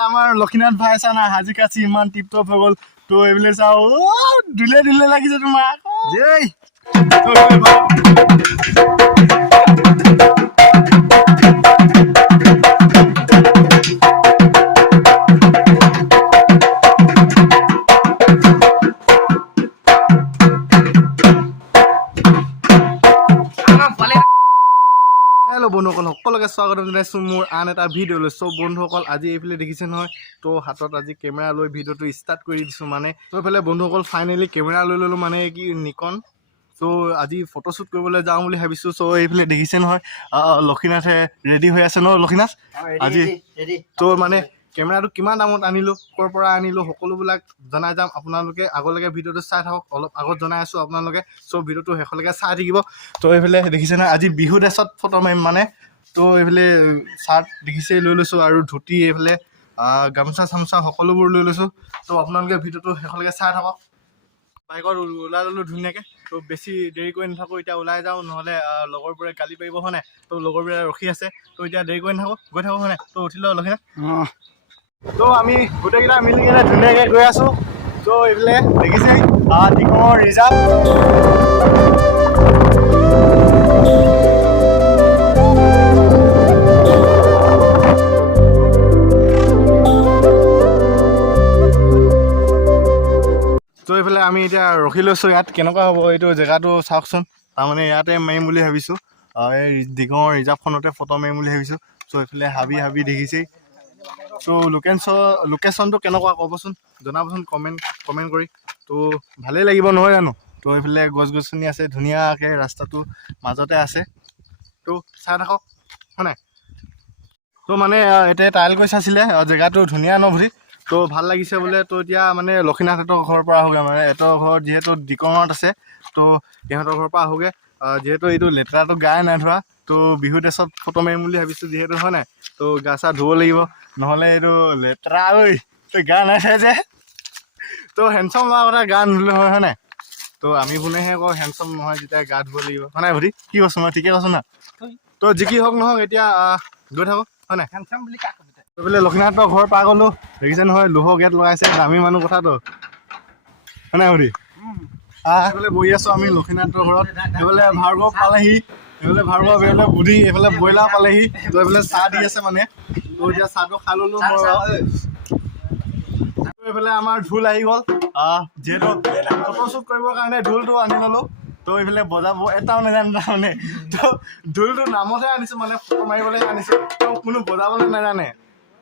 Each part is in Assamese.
আমাৰ লক্ষীনাথ ভাই আছা না হাজি কাছি ইমান টিপ টপ হৈ গ'ল তো এইবিলাক চাওঁ দুলে দুলে লাগিছে তোমাক জেই হেল্ল' বন্ধুসকল সকলোকে স্বাগতম জনাইছোঁ মোৰ আন এটা ভিডিঅ'লৈ চব বন্ধুসকল আজি এইফালে দেখিছে নহয় তো হাতত আজি কেমেৰা লৈ ভিডিঅ'টো ষ্টাৰ্ট কৰি দিছোঁ মানে তো এইফালে বন্ধুসকল ফাইনেলি কেমেৰা লৈ ল'লোঁ মানে কি নিকন চ' আজি ফটোশ্বুট কৰিবলৈ যাওঁ বুলি ভাবিছোঁ চ' এইফালে দেখিছে নহয় লক্ষীনাথে ৰেডি হৈ আছে ন লক্ষীনাথ আজি তো মানে কেমেৰাটো কিমান দামত আনিলোঁ ক'ৰ পৰা আনিলোঁ সকলোবিলাক জনাই যাম আপোনালোকে আগলৈকে ভিডিঅ'টো চাই থাকক অলপ আগত জনাই আছোঁ আপোনালোকে চ' ভিডিঅ'টো শেষলৈকে চাই থাকিব তো এইফালে দেখিছে নহয় আজি বিহু ড্ৰেছত ফটো মাৰিম মানে তো এইফালে চাৰ্ট দেখিছে লৈ লৈছোঁ আৰু ধুতি এইফালে গামোচা চামোচা সকলোবোৰ লৈ লৈছোঁ তো আপোনালোকে ভিডিঅ'টো শেষলৈকে চাই থাকক বাইকত ওলাই ল'লোঁ ধুনীয়াকৈ তো বেছি দেৰি কৰি নাথাকোঁ এতিয়া ওলাই যাওঁ নহ'লে লগৰবোৰে গালি পাৰিব হয় নাই তো লগৰবোৰে ৰখি আছে তো এতিয়া দেৰি কৰি নাথাকোঁ গৈ থাকোঁ হয় নাই তো উঠি লওঁ লক্ষীনাথ তো আমি গোটেইকেইটা মিলি কিনে ধুনীয়াকৈ গৈ আছোঁ তো এইফালে দেখিছে টিকমৰ ৰিজাৰ্ভ তো এইফালে আমি এতিয়া ৰখি লৈছোঁ ইয়াত কেনেকুৱা হ'ব এইটো জেগাটো চাওকচোন তাৰমানে ইয়াতে মাৰিম বুলি ভাবিছোঁ এই দিগমৰ ৰিজাৰ্ভখনতে ফটো মাৰিম বুলি ভাবিছোঁ চ' এইফালে হাবি হাবি দেখিছেই চ' লোকেশ্যনটো কেনেকুৱা ক'বচোন জনাবচোন কমেণ্ট কৰি তো ভালেই লাগিব নহয় জানো তো এইফালে গছ গছনি আছে ধুনীয়াকৈ ৰাস্তাটো মাজতে আছে তো চাই থাকক হয় নাই তো মানে এতিয়া ট্ৰায়েল কৰি চাইছিলে জেগাটো ধুনীয়া ন ভৰি তো ভাল লাগিছে বোলে তো এতিয়া মানে লক্ষীনাথহঁতৰ ঘৰৰ পৰা আহোগৈ মানে এহঁতৰ ঘৰত যিহেতু দিকঙত আছে তো ইহঁতৰ ঘৰৰ পৰা আহোগৈ যিহেতু এইটো লেতেৰাটো গায়ে নাই ধৰা তো বিহু ড্ৰেছত ফটো মাৰিম বুলি ভাবিছোঁ যিহেতু হয় নাই তো গা চা ধুব লাগিব নহ'লে এইটো লেতেৰা ঐ তই গা নাই চাই যে তো হেণ্ডচাম লোৱাৰ কথা গা নুধুলে হয় নাই তো আমি বোলেহে আকৌ হেণ্ডচাম নহয় যেতিয়া গা ধুব লাগিব হয় নাই ভৰি কি কৈছোঁ মই ঠিকে কৈছোঁ না তো যি কি হওক নহওক এতিয়া গৈ থাকক হয় নাই হেণ্ডচাম বুলি কাক বোলে লক্ষীনাথৰ ঘৰ পাই গ'লোঁ দেখিছে নহয় লোহ গেট লগাইছে দামী মানুহ কথাটো হয় নাই ভৰি এইফালে বহি আছোঁ আমি লক্ষীনাথৰ ঘৰত এইফালে ভাৰ্গৱ পালেহি এইফালে ভাৰ্গৱ এইফালে বুধি এইফালে ব্ৰইলাৰ পালেহি তো এইফালে চাহ দি আছে মানে তো এতিয়া চাহটো খাই ল'লোঁ এইফালে আমাৰ ঢোল আহি গ'ল যিহেতু ফটোশ্বুট কৰিবৰ কাৰণে ঢোলটো আনি ল'লোঁ তো এইফালে বজাব এটাও নাজানো তাৰমানে তো ঢোলটো নামতহে আনিছোঁ মানে ফটো মাৰিবলৈ আনিছোঁ তো কোনো বজাবলৈ নাজানে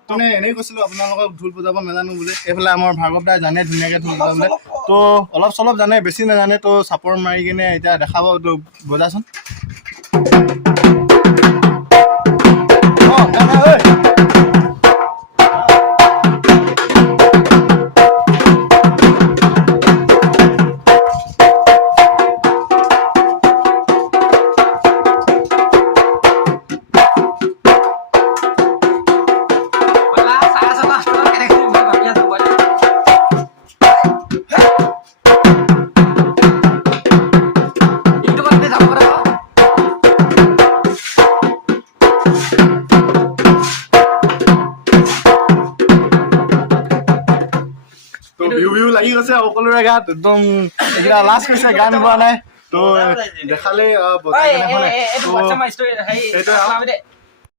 মানে এনেই কৈছিলোঁ আপোনালোকক ঢোল বজাব নাজানো বুলি এইফালে আমাৰ ভাৰ্গৱ দাই জানে ধুনীয়াকৈ ঢোল বজাবলৈ তো অলপ চলপ জানে বেছি নাজানে তো চাপৰ মাৰি কিনে এতিয়া দেখাব তো বজাচোন বিহু লাগি গৈছে সকলোৰে গাত একদম এইকেইটা লাজ কৰিছে গান গোৱা নাই তো দেখালেই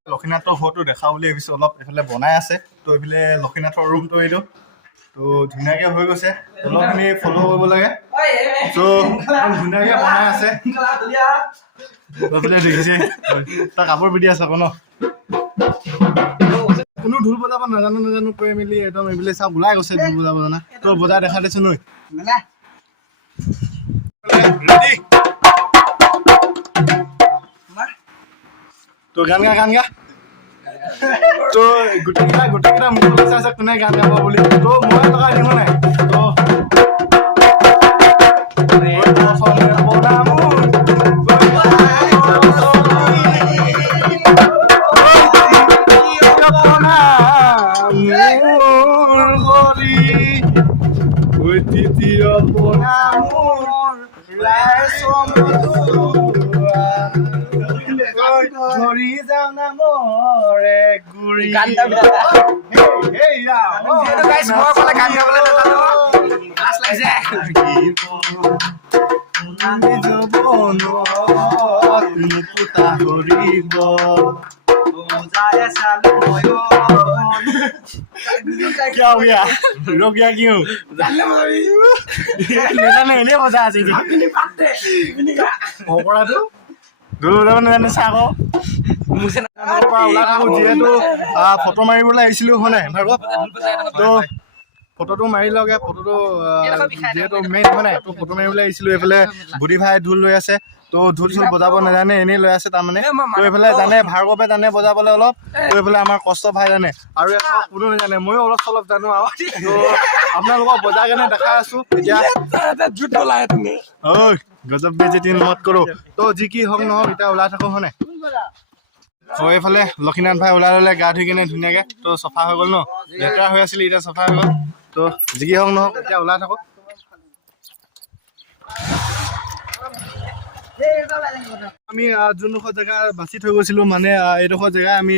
লক্ষীনাথৰ ঘৰটো দেখা বুলি ভাবিছোঁ অলপ এইফালে বনাই আছে তো এইফালে লক্ষীনাথৰ ৰুমটো এইটো তো ধুনীয়াকৈ হৈ গৈছে অলপখিনি ফ'ল' কৰিব লাগে তো ধুনীয়াকৈ বনাই আছে এইফালে দেখিছে তাৰ কাপোৰ পিন্ধি আছে আকৌ ন কোনো ঢোল বজাব নাজানো কৈ মেলি একদম এইফালে চাওক ওলাই গৈছে ঢোল বজাব জানা তো বজাই দেখা দিছোঁ নৈ তো গান গা তো গোটেইকেইটা মোক চাইছে কোনে গান গাব বুলি তো মই টকা দিব নাই তো মনৰে গুৰি क्या हो गया रो गया क्यों নেজানে এনেই মজা আছে অপৰাধটো দূৰ নাজানে চাব ওলাই থাকো যিহেতু ফটো মাৰিবলৈ আহিছিলোঁ হয় নাই ভাৰ্গৱ তো ফটোটো মাৰি লগে ফটোটো যিহেতু মেইন হয় নাই তো ফটো মাৰিবলৈ আহিছিলোঁ এইফালে বুঢ়ী ভাই ঢোল লৈ আছে তো ঢোল চোল বজাব নাজানে এনেই লৈ আছে তাৰমানে তো এইফালে জানে ভাৰ্গৱে জানে বজাবলৈ অলপ তো এইফালে আমাৰ কষ্ট ভাই জানে আৰু কোনো নাজানে ময়ো অলপ চলপ জানো আৰু তো আপোনালোকক বজাই কেনে দেখাই আছো এতিয়া ঐ গজব বেজেতি মত কৰো তো যি কি হওক নহওক এতিয়া ওলাই থাকো হয় নাই তো এইফালে লক্ষীনাথ ভাই ওলাই ল'লে গা ধুই কেনে ধুনীয়াকে তো চফা হৈ গ'ল ন লেতেৰা হৈ আছিলে এতিয়া চফা হৈ গ'ল তো যি কি হওক নহওক এতিয়া ওলাই থাকো আমি যোনডোখৰ জেগা বাছি থৈ গৈছিলো মানে এইডোখৰ জেগা আমি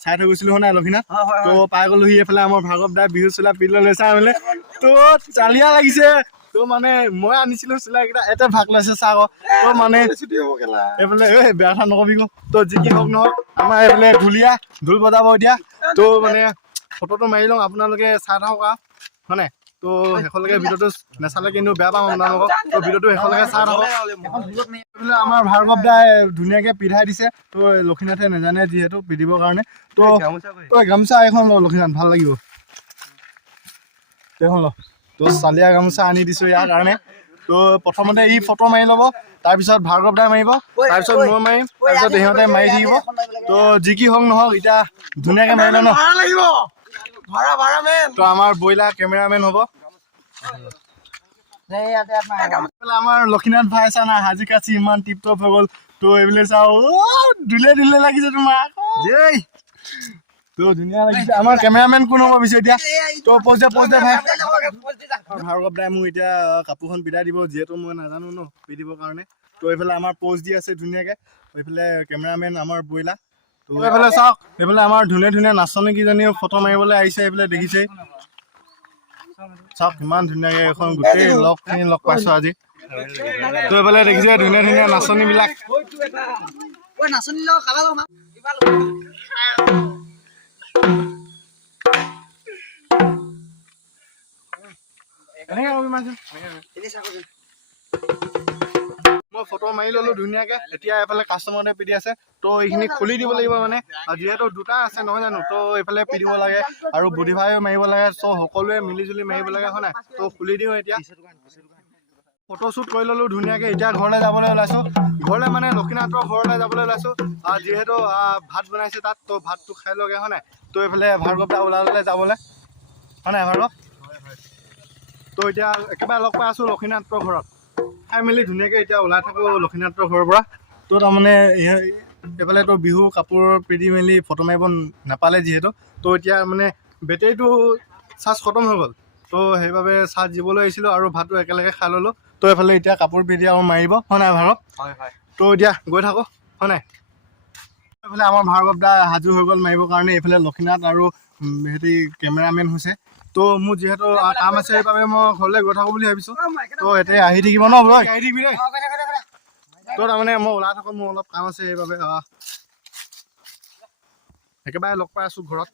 চাই থৈ গৈছিলো হয় নাই লক্ষীনাথ তো পাই গ'লোহি এইফালে আমাৰ ভাৰ্গৱ দাই বিহু চোলা পিন্ধি লৈ চাই মেলে তো চালিয়া লাগিছে তো মানে মই আনিছিলো চোলাকেইটা এটা ভাগ লৈছে চা আকৌ তো মানে এইফালে বেয়া কথা নকবি ক তো যি কি হওক নহওক আমাৰ এইফালে ঢুলীয়া ঢোল বজাব এতিয়া তো মানে ফটোটো মাৰি লওঁ আপোনালোকে চাই থাকক হয় নাই তো শেষলৈকে ভিডিঅ'টো নাচালে কিন্তু বেয়া পাম আপোনালোকক তো ভিডিঅ'টো শেষলৈকে চাই থাকক এইফালে আমাৰ ভাৰ্গৱ দাই ধুনীয়াকে পিন্ধাই দিছে তো লক্ষীনাথে নাজানে যিহেতু পিন্ধিবৰ কাৰণে তো গামোচা এখন ল লক্ষীনাথ ভাল লাগিব এখন ল তো চালিয়া গামোচা আনি দিছো ইয়াৰ কাৰণে তো প্ৰথমতে ই ফটো মাৰি ল'ব তাৰপিছত ভাৰ্গৱ দাই মাৰিব তাৰপিছত মই মাৰিম তাৰপিছত সিহঁতে মাৰি থাকিব তো যি কি হওক নহওক এতিয়া ধুনীয়াকে মাৰিলে ন তো আমাৰ ব্ৰইলাৰ কেমেৰামেন হ'ব আমাৰ লক্ষীনাথ ভাই চা না হাজি কাচি ইমান টিপ টপ হৈ গ'ল তো এইবিলাক চাওঁ ধুলে ধুলে লাগিছে তোমাক দেই তো ধুনীয়া লাগিছে আমাৰ কেমেৰামেন কোন হ'ব পিছে এতিয়া তো প'জ দে ভাই ভাৰ্গৱ দাই মোক এতিয়া কাপোৰখন পিন্ধাই দিব যিহেতু মই নাজানো ন পিন্ধিবৰ কাৰণে তো এইফালে আমাৰ প'জ দি আছে ধুনীয়াকে এইফালে কেমেৰামেন আমাৰ ব্ৰইলাৰ তো এইফালে চাওক এইফালে আমাৰ ধুনীয়া ধুনীয়া নাচনী কেইজনীও ফটো মাৰিবলৈ আহিছে এইফালে দেখিছে চাওক কিমান ধুনীয়াকে এখন গোটেই লগখিনি লগ পাইছো আজি তো এইফালে দেখিছে ধুনীয়া ধুনীয়া নাচনীবিলাক মই ফটো মাৰি ললো ধুনীয়াকে এতিয়া এইফালে কাষ্টমাৰে পিন্ধি আছে তো এইখিনি খুলি দিব লাগিব মানে যিহেতু দুটা আছে নহয় জানো তো এইফালে পিন্ধিব লাগে আৰু বুঢ়ী ভাইও মাৰিব লাগে চ' সকলোৱে মিলি জুলি মাৰিব লাগে হয় নাই তো খুলি দিওঁ এতিয়া ফটো শ্বুট কৰি ললো ধুনীয়াকে এতিয়া ঘৰলৈ যাবলৈ ওলাইছো ঘৰলৈ মানে লক্ষীনাথৰ ঘৰলৈ যাবলৈ ওলাইছো যিহেতু ভাত বনাইছে তাত তো ভাতটো খাই লগে হয় নাই তো এইফালে ভাৰ্গৱ দা ওলালে যাবলৈ হয় নাই ভাৰ্গৱ তো এতিয়া একেবাৰে লগ পাই আছো লক্ষীনাথৰ ঘৰত খাই মেলি ধুনীয়াকে এতিয়া ওলাই থাকো লক্ষীনাথৰ ঘৰৰ পৰা তো তাৰমানে এইফালে তো বিহু কাপোৰ পিন্ধি মেলি ফটো মাৰিব নাপালে যিহেতু তো এতিয়া মানে বেটেৰীটো চাৰ্জ খতম হৈ গ'ল তো সেইবাবে চাৰ্জ দিবলৈ আহিছিলোঁ আৰু ভাতটো একেলগে খাই ল'লোঁ তো এইফালে এতিয়া কাপোৰ পিন্ধি আৰু মাৰিব হয় নাই ভাৰ্গৱ তো এতিয়া গৈ থাকোঁ হয় নাই এইফালে আমাৰ ভাৰ্গৱ দা সাজু হৈ গ'ল মাৰিবৰ কাৰণে এইফালে লক্ষীনাথ আৰু সিহঁতি কেমেৰামেন হৈছে তো মোৰ যিহেতু কাম আছে সেইবাবে মই ঘৰলৈ গৈ থাকোঁ বুলি ভাবিছোঁ তো এতিয়া আহি থাকিব ন বোলো আহি থাকিবি দেই তো তাৰমানে মই ওলাই থাকোঁ মোৰ অলপ কাম আছে সেইবাবে একেবাৰে লগ পাই আছোঁ ঘৰত